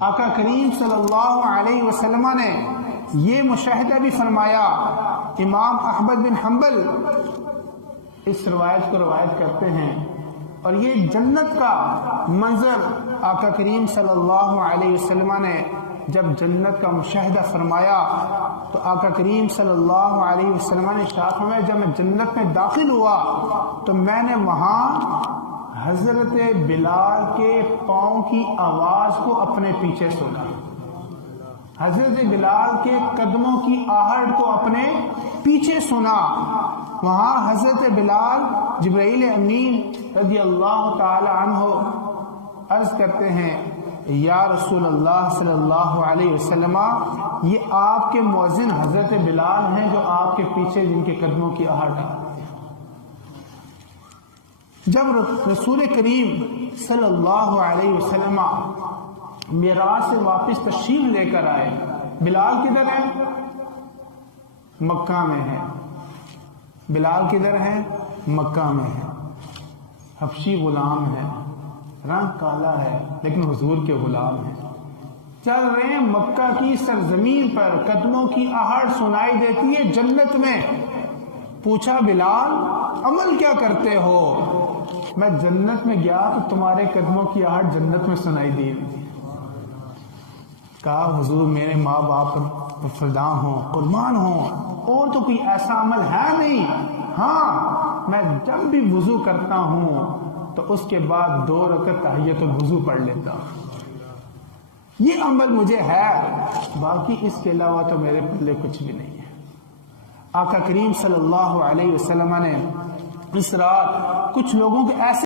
آقا کریم صلی اللہ علیہ وسلم نے یہ مشاہدہ بھی فرمایا. امام احمد بن حنبل اس روایت کو روایت کرتے ہیں، اور یہ جنت کا منظر آقا کریم صلی اللہ علیہ وسلم نے جب جنت کا مشاہدہ فرمایا تو آقا کریم صلی اللہ علیہ وسلم نے ارشاد فرمایا جب میں جنت میں داخل ہوا تو میں نے وہاں حضرت بلال کے پاؤں کی آواز کو اپنے پیچھے سنا، حضرت بلال کے قدموں کی آہٹ کو اپنے پیچھے سنا. وہاں حضرت بلال جبرائیل امین رضی اللہ تعالی عنہ عرض کرتے ہیں یا رسول اللہ صلی اللہ علیہ وسلم، یہ آپ کے مؤذن حضرت بلال ہیں جو آپ کے پیچھے جن کے قدموں کی آہٹ ہے. جب رسول کریم صلی اللہ علیہ وسلم معراج سے واپس تشریف لے کر آئے، بلال کدھر ہے؟ مکہ میں ہے. بلال کدھر ہے؟ مکہ میں ہے. حبشی غلام ہے، رنگ کالا ہے لیکن حضور کے غلام ہیں. چل رہے ہیں مکہ کی سرزمین پر، قدموں کی آہٹ سنائی دیتی ہے جنت میں. پوچھا بلال عمل کیا کرتے ہو؟ میں جنت میں گیا تو تمہارے قدموں کی آہٹ جنت میں سنائی دی. کہا حضور میرے ماں باپ پر فدا ہوں، قربان ہوں، اور تو کوئی ایسا عمل ہے نہیں. ہاں میں جب بھی وضو کرتا ہوں تو اس کے بعد 2 رکعت تحیۃ الوضو پڑھ لیتا ہوں. یہ عمل مجھے ہے، باقی اس کے علاوہ تو میرے پلے کچھ بھی نہیں ہے. آقا کریم صلی اللہ علیہ وسلم نے اس رات کچھ لوگوں کے ایسے